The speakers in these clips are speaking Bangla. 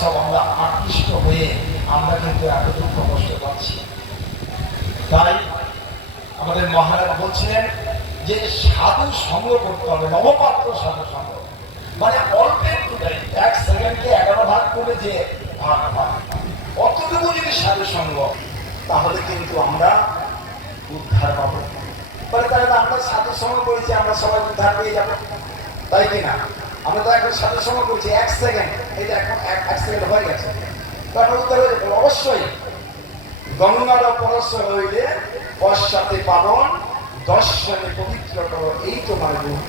সব আমরা আকৃষ্ট হয়ে আমরা কিন্তু এত দুঃখ কষ্ট পাচ্ছি। তাই আমাদের মহারাজ বলছিলেন যে সাধু সঙ্গ করতে হবে, নবপাত্র সাধু সঙ্গ। মানে অল্প একটু টাইম এক সেকেন্ডকে এগারো ভাগ করে যে ভাগ অতটুকু যদি সাধু সঙ্গ, তাহলে কিন্তু আমরা উদ্ধার পাবো। মানে তাহলে আমরা সাধু সঙ্গ করেছি, আমরা সবাই উদ্ধার পেয়ে যাব। তাই কি না? আমরা তো এখন সাধু সঙ্গ করছি এক সেকেন্ড এই যে এখন এক সেকেন্ড হয়ে গেছে। তো আমরা উদ্ধার হয়ে অবশ্যই। গঙ্গার পরশ হইলে পশ্চাতে পাবন, দর্শনে পবিত্র করো, এই তোমার গুণ।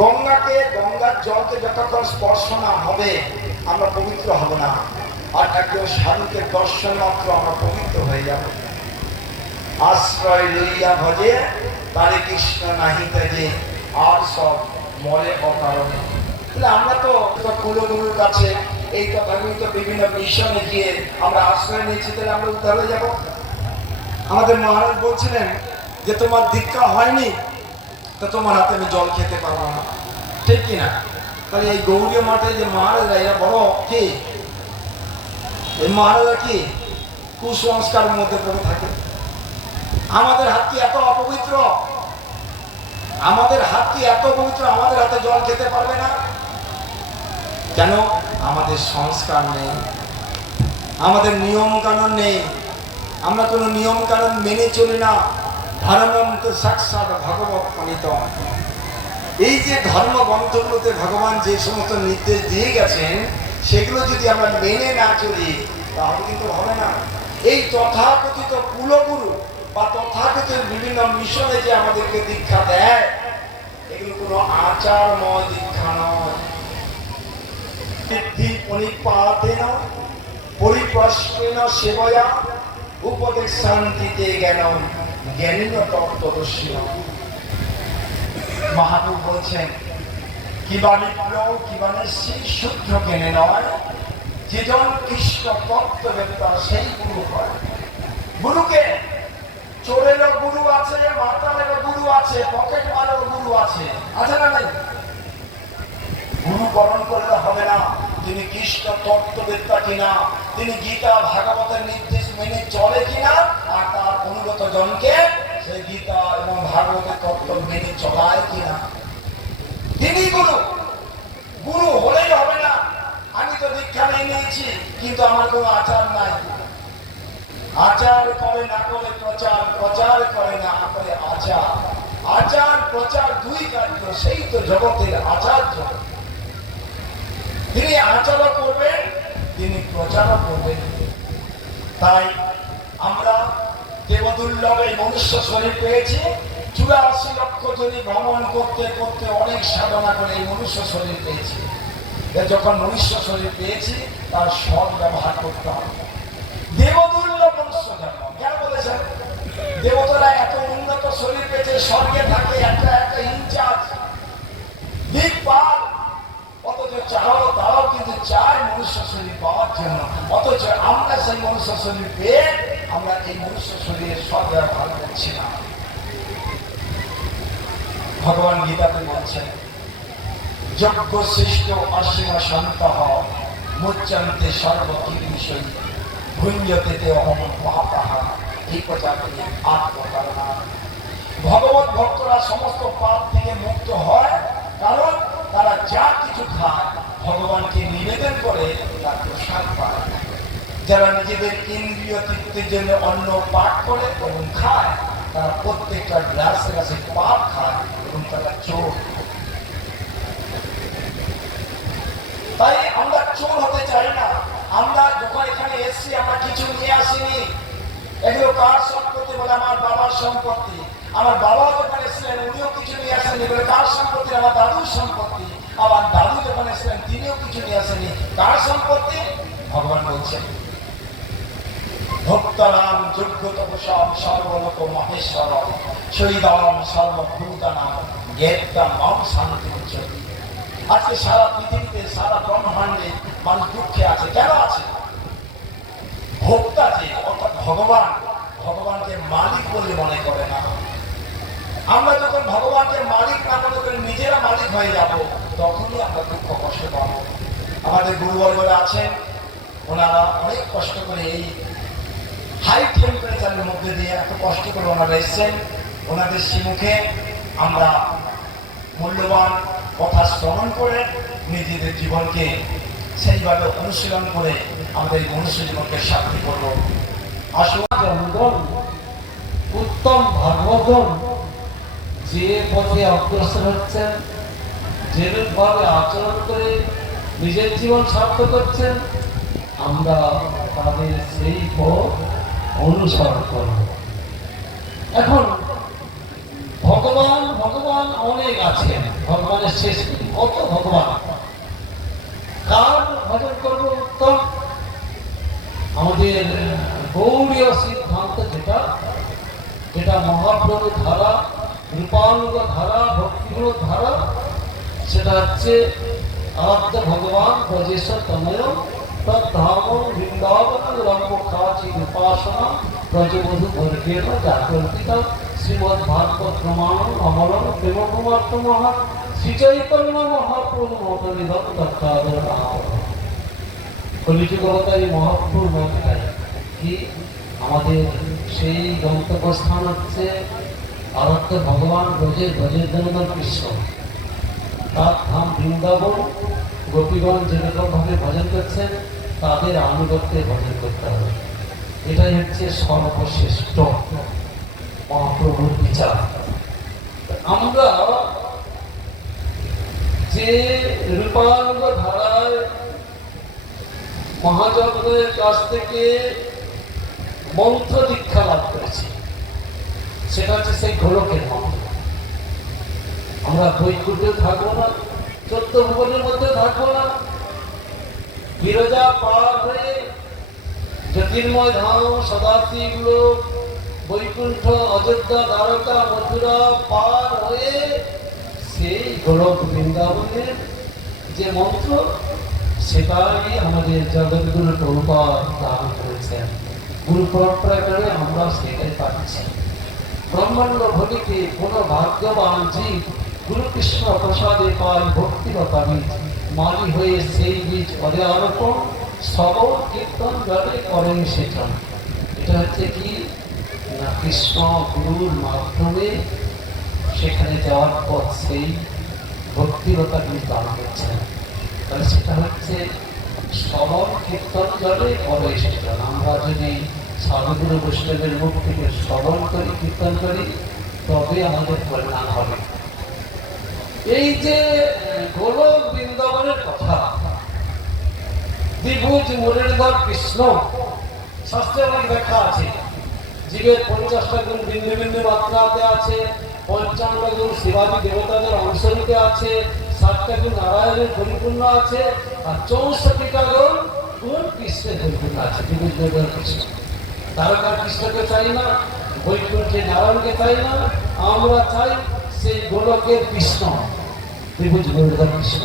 গঙ্গাকে, গঙ্গার জলকে যতক্ষণ স্পর্শ না হবে, আমরা পবিত্র হব না। আর একজন সাধুকে দর্শন মাত্র আমরা পবিত্র হয়ে যাব। আশ্রয় লইয়া ভজে, তারে কৃষ্ণ নাহি তেজে আর সব মরে অকারণে। তাহলে আমরা তো কুলগুরুর কাছে এই কথাগুলি তো বিভিন্ন মিশনে গিয়ে আমরা আশ্রয় নিয়েছি, তাহলে আমরা উদ্ধার হয়ে যাব। আমাদের মহারাজ বলছিলেন যে তোমার দীক্ষা হয়নি, তো তোমার হাতে আমি জল খেতে পারব না। ঠিক কি না? তাহলে এই গৌরীয় মাঠে যে মহারাজা এরা বড় কি? এই মহারাজা কি? কুসংস্কারের মধ্যে পড়ে থাকে। আমাদের হাত কি এত অপবিত্র? আমাদের হাত কি এত পবিত্র? আমাদের হাতে জল খেতে পারবে না? কেন আমাদের সংস্কার নেই? আমাদের নিয়ম কানুন নেই। আমরা কোনো নিয়ম কানুন মেনে চলি না। ধর্মম তো সাক্ষাৎ ভগবত প্রণীত। এই যে ধর্ম গ্রন্থগুলোতে ভগবান যে সমস্ত নির্দেশ দিয়ে গেছেন, সেগুলো যদি আমরা মেনে না চলি, তাহলে কিন্তু হবে না। এই তথাকথিত কুলগুরু বা তথাকথিত বিভিন্ন মিশনে যে আমাদেরকে দীক্ষা দেয়, এগুলো কোনো আচারময় দীক্ষা নয়। পরিপাতেন পরিপ্রশ্নেন উপদেশ শান্তিতে জ্ঞান জ্ঞানীন তত্ত্বদর্শী বলছেন শুদ্ধ কেনে নয়। যেজন কৃষ্ণ তত্ত্ববেত্তা সেই গুরু হয় গুরুকে চোরেরও গুরু আছে মাতালেরও গুরু আছে পকেট মারেরও গুরু আছে আছে না নাই গুরু বরণ করলে হবে না কৃষ্ণ তত্ত্ববেত্তা কিনা তিনি গীতা ভাগবতের নির্দেশ মেনে চলে কিনা আর তার অনুগত জনকে সেই গীতা এবং ভাগবতের তত্ত্ব মেনে চলায় কিনা। তিনি গুরু। গুরু হলেই হবে না। আমি তো দীক্ষা নিয়ে নিয়েছি, কিন্তু আমার কোনো আচার নাই। আচার করে না করে প্রচার প্রচার করে না করে আচার। আচার, প্রচার দুই কার্য, সেই তো জগতের আচার্য তিনি আলোচনা করবেন তিনি প্রচারও করবেন। তাই আমরা দেবদুর্লভ এই মনুষ্য শরীর পেয়েছি। চুরাশি লক্ষ জনী ভ্রমণ করতে করতে অনেক সাধনা করে এই মনুষ্য শরীর পেয়েছি। যখন মনুষ্য শরীর পেয়েছি, তার সৎ ব্যবহার করতে হবে। দেবদুর্লভ মনুষ্য জন্ম। কেন বলেছেন? দেবতারা এত উন্নত শরীর পেয়েছে, স্বর্গে থাকে একটা একটা ইনচার্জ। দিকপাল অথচ চাও চায় মনুষ্য শরীর পাওয়ার জন্য। অথচ আমরা সেই মনুষ্য শরীর পেয়ে আমরা এই মনুষ্য শরীরের সব ব্যবহার করছি না। ভগবান গীতাতে বলছেন, যজ্ঞ শ্রেষ্ঠ অসীম শান্ত মুচ্চান্তে সর্বকির বিষয় ভুঞ্জতে অহম পাপাহা এই আত্মকারণা। ভগবত ভক্তরা সমস্ত পাপ থেকে মুক্ত হয়, কারণ তারা যা কিছু খায় ভগবানকে নিবেদন করে তার প্রসাদ পায়। যারা নিজেদের ইন্দ্রিয় তৃপ্তির জন্য অন্ন পাক করে এবং খায়, তারা প্রত্যেকটা গ্লাসে গ্লাসে পাপ খায় এবং তারা চোর। তাই আমরা চোর হতে চাই না। আমরা যখন এখানে এসছি, আমরা কিছু নিয়ে আসিনি। এগুলো কার সম্পত্তি বলে আমার বাবার সম্পত্তি? আমার বাবা যখন এসেছিলেন উনিও কিছু নিয়ে আসেননি বলে কার সম্পত্তি? আমার দাদুর সম্পত্তি। আমার দাদু যখন এসেছিলেন, তিনিও কিছু নিয়ে আসেননি। কার সম্পত্তি ভগবান বলছেন। ভক্তরাম যোগ্য তপসাম সর্বলোক মহেশ্বর শহীদাম সর্বভূতানাম জ্ঞেতা মাম শান্তি আজকে সারা পৃথিবীতে, সারা ব্রহ্মাণ্ডে মানুষ দুঃখে আছে। কেন আছে? ভোক্তা যে, অর্থাৎ ভগবান, ভগবানকে মালিক বলে মনে করে না। আমরা যখন ভগবানকে মালিক না মনে করে নিজেরা মালিক হয়ে যাব, তখনই আমরা দুঃখ কষ্ট পাব। আমাদের গুরুবর্গরা আছেন, ওনারা অনেক কষ্ট করে এই হাই টেম্পারেচারের মধ্যে দিয়ে এত কষ্ট করে ওনারা এসছেন। ওনাদের মুখে আমরা মূল্যবান কথা শ্রবণ করে নিজেদের জীবনকে সেইভাবে অনুশীলন করে আমাদের এই মনুষ্য জীবনকে সাক্ষী করব জনগণ উত্তম ভাগবতগণ যে পথে অগ্রসর হচ্ছেন, যেরূপভাবে আচরণ করে নিজের জীবন সার্থক করছেন, আমরা তাদের সেই পথ অনুসরণ করব। এখন, ভগবান ভগবান অনেক আছেন। ভগবানের শেষ। কত ভগবান? কার ভজন করব উত্তম? আমাদের গৌরীয় সিদ্ধান্ত যেটা যেটা মহাপ্রভু ধারা রূপানুগ ধারা ভক্তিগুলো ধারা, সেটা হচ্ছে আরাধ্য ভগবান ব্রজেশ্বর তনয় তদ্ধাম বৃন্দাবন রম্য কাচি উপাসনা ব্রজবধূ বর্গের জাগরিত শ্রীমদ ভাগবত প্রমাণ অমলন প্রেম কুমার মহা শ্রী চৈতন্য মহাপ্রভু মতনিধন দত্তাদর কলিযুগ অবতারী মহাপ্রভুর মতটাই কি? আমাদের সেই গন্তব্যস্থান হচ্ছে আরাধ্য ভগবান ব্রজের ব্রজের জনগণ কৃষ্ণ। তার ধাম বৃন্দাবন, গোপীগণ যেরকমভাবে ভজন করছেন, তাদের আনুগত্যে ভজন করতে হবে। এটাই হচ্ছে সর্বশ্রেষ্ঠ মহাপ্রভুর বিচার। আমরা যে রূপানুগ ধারায় মহাজগতের কাছ থেকে মন্ত্র দীক্ষা লাভ করেছি সেটা হচ্ছে সেই গোলকের মন্ত্র আমরা বৈকুণ্ঠে থাকব না, চোদ্দ ভুবনের মধ্যে থাকব না। বিরজা পার হয়ে জ্যোতির্ময় ধাম সদাশিব লোক বৈকুণ্ঠ, অযোধ্যা, দ্বারকা, মথুরা পার হয়ে সেই গোলক বৃন্দাবনের যে মন্ত্র, সেটাই আমাদের জগৎগুরু প্রভুপাদ দান করেছেন। গুরু পরম্পরা করে আমরা সেটাই পাচ্ছি। ব্রহ্মাণ্ড ভটিতে কোন ভাগ্যবান জীব গুরু কৃষ্ণ প্রসাদে পায় ভক্তিরতা বীজ। মালি হয়ে সেই বীজ পদে আরোপণ, সবল কীর্তন জলে করেন সেচন এটা হচ্ছে কি? না, কৃষ্ণ গুরুর মাধ্যমে সেখানে যাওয়ার পথ সেই ভক্তিরতা বীজ দান করছেন। তাহলে সেটা হচ্ছে সবল কীর্তন জলে করে সেচন আমরা যদি সাধুগুরু বৈষ্ণবের মুখ থেকে শ্রবণ করি, কীর্তন করি তবে আমাদের পরিণাম হবে। এই যে গোলক বৃন্দাবনের কথা দ্বিভুজ মুরলীধর, কৃষ্ণ, শাস্ত্রে অনেক ব্যাখ্যা আছে, জীবের পঞ্চাশটা গুণ বিন্দু বিন্দু মাত্রাতে আছে পঞ্চান্ন গুণ শিবাজী দেবতাদের অংশরূপে আছে, ষাটটা গুণ নারায়ণের পরিপূর্ণ আছে, আর চৌষট্টিটা গুণ গুণ কৃষ্ণের পরিপূর্ণ আছে দ্বিভুজ মুরলীধর, কৃষ্ণ। তারকার কৃষ্ণকে চাই না, বৈকুণ্ঠে নারায়ণকে চাই না, আমরা চাই সেই গোলকের কৃষ্ণ। ত্রিভুজ গোলকের কৃষ্ণ।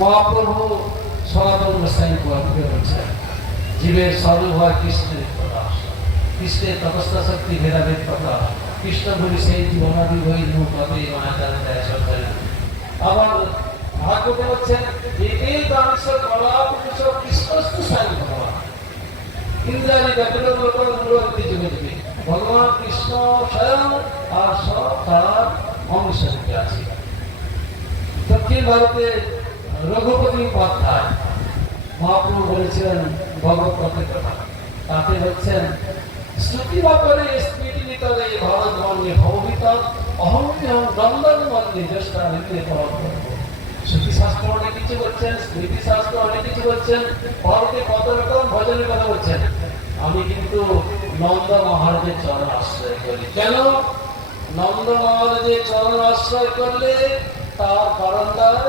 মহাপ্রভু সনাতন জীবের সর্বভয় কৃষ্ণের প্রকাশ কৃষ্ণের তপস্যা শক্তি, ভেদাভেদ প্রকাশ কৃষ্ণ বলি সেই জীবনাদি দেয় আবার ভাগবত দাংশ কলা পুরুষ কৃষ্ণস্তু শ্রুতি বাপরে স্মৃতি নিতলে ভারত বর্ণে ভবিত অহংহং দন্দন বর্ণে অনেক কিছু বলছেন, স্মৃতি শাস্ত্র অনেক কিছু বলছেন ভারতে কত ভজনের কথা বলছেন। আমি কিন্তু নন্দ মহারাজের চরণ আশ্রয় করি। কেন? নন্দ মহারাজের চরণ আশ্রয় করলে তার বারান্দায়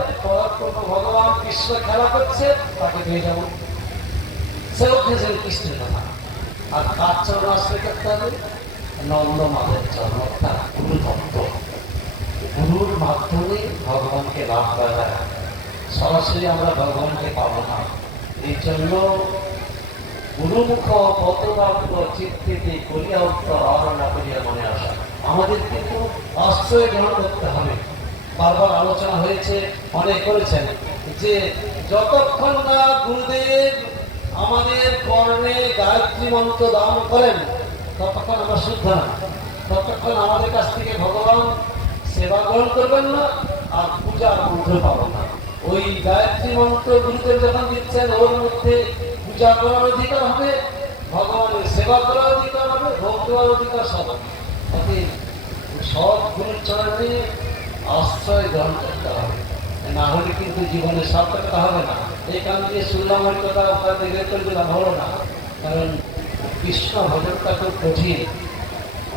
ভগবান কৃষ্ণ খেলা করছে, তাকে পেয়ে যাব। সে উঠেছে কৃষ্ণের কথা। আর কার চরণ আশ্রয় করতে হবে, নন্দ মাধবের চরণ তার গুরু ভক্ত। গুরুর মাধ্যমে ভগবানকে লাভ করা সরাসরি আমরা ভগবানকে পাবো না। এই জন্য গুরুমুখ পতবাক্য চিত্তিতে করিয়া উত্তর আরণা করিয়া মনে আসা। আমাদের কিন্তু আশ্রয় গ্রহণ করতে হবে। বারবার আলোচনা হয়েছে, অনেক করেছেন, যে যতক্ষণ না গুরুদেব আমাদের কর্ণে গায়ত্রী মন্ত্র দান করেন, ততক্ষণ আমরা শুদ্ধ না। ততক্ষণ আমাদের কাছ থেকে ভগবান সেবা গ্রহণ করবেন না, আর পূজার মন্ত্র পাবেন না। ওই গায়ত্রী মন্ত্র গুরুদেব যখন দিচ্ছেন, ওর মধ্যে পূজা করার অধিকার হবে, ভগবানের সেবা করার অধিকার হবে, ভোগ দেওয়ার অধিকার সব। অতএব সব গুরুর চরণে আশ্রয় গ্রহণ করতে হবে। না হলে কিন্তু জীবনে সার্থকতা হবে না। এই কারণ দিয়ে শুনলাম ওই কথা ওখানে বের করে হলো না। কারণ কৃষ্ণ ভজনটা খুব কঠিন।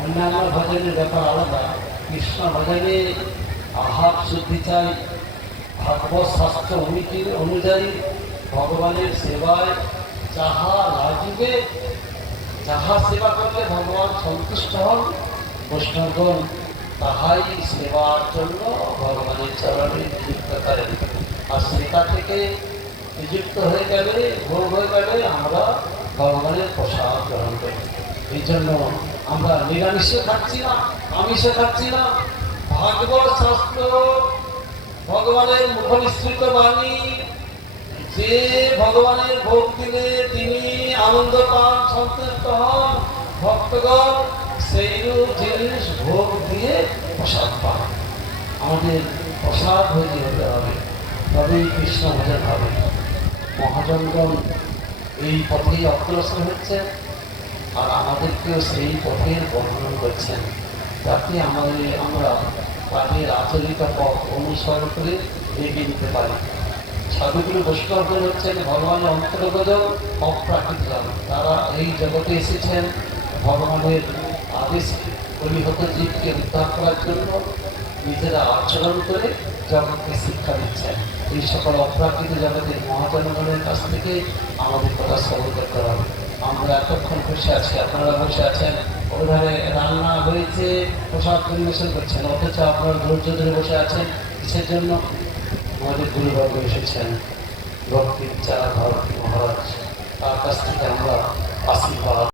অন্যান্য ভজনের ব্যাপার আলাদা। কৃষ্ণ ভজনে আহার শুদ্ধি চাই। ভাগবত শাস্ত্র অনুযায়ী ভগবানের সেবায় যাহা লাগিবে যাহা সেবা করলে ভগবান সন্তুষ্ট হন, বৈষ্ণবগণ তাহাই সেবার জন্য ভগবানের চরণে নিযুক্ত করেন আর সেটা থেকে নিযুক্ত হয়ে গেলে, ভোগ হয়ে গেলে আমরা ভগবানের প্রসাদ গ্রহণ করি। এই জন্য আমরা নিরামিষে খাচ্ছি না, আমিষে খাচ্ছি না। ভাগবত শাস্ত্র ভগবানের মুখনিসৃত বাণী যে ভগবানের ভোগ দিলে তিনি আনন্দ পান, সন্তুষ্ট হন, ভক্তগণ সেইরূপ জিনিস ভোগ দিয়ে প্রসাদ পান। আমাদের প্রসাদ হয়ে হতে হবে, তবেই কৃষ্ণ ভজন হবে। মহাজনগণ এই পথেই অগ্রসর হচ্ছেন আর আমাদেরকেও সেই পথের বর্ণনা করছেন। যাতে আমাদের আমরা তাদের আচরিত পথ অনুসরণ করে এগিয়ে নিতে পারি। সাধুগুলো বৈষ্ণবগণ হচ্ছেন, ভগবানের অন্তর্গত অপ্রাকৃত তারা এই জগতে এসেছেন ভগবানের আদেশ পরিহত জীবকে উদ্ধার করার জন্য। নিজেরা আচরণ করে জগৎকে শিক্ষা দিচ্ছেন। এই সকল অপ্রাকৃত জগতের মহাজনগণের কাছ থেকে আমাদের কথা করতে হবে। আমরা এতক্ষণ বসে আছি, আপনারা বসে আছেন। ওইভাবে রান্না হয়েছে, প্রসাদ পরিবেশন করছেন, অথচ আপনারা ধৈর্য ধরে বসে আছেন। কিসের জন্য? আমাদের গুরুবর্গ এসেছেন ভক্তির চারা ভারতী মহারাজ। তার কাছ থেকে আমরা আশীর্বাদ